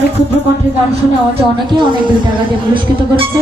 গানের ক্ষুদ্র কণ্ঠে গান শুনে আমাকে অনেকে অনেক দুই টাকা দিয়ে পুরস্কৃত করেছে।